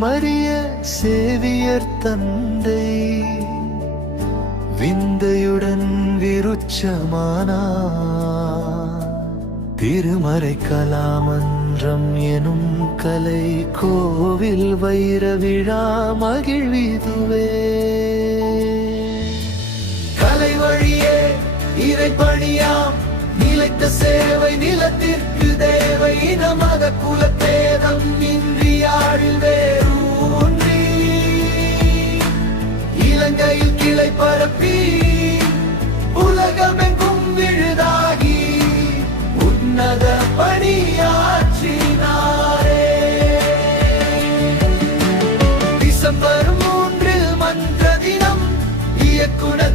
Maria Xavier தந்தை விந்தையுடன் விருட்சமானார். திருமறை கலாமன்றம் எனும் கலை கோவில் வைர விழா மகிழ்விதுவே. கலை வழியே இறைப்பணியாம் நிலைத்த சேவை நிலத்திற்கு தேவை இனமத குலத்தேதம் இன்றியாழில் வேரூன்றி இலங்கையில் கிளை பரப்பி உலகமெங்கும் விழுதாகி உன்னத பணியாற்றினாரே. டிசம்பர் 3 மன்ற தினம் இயக்குனர்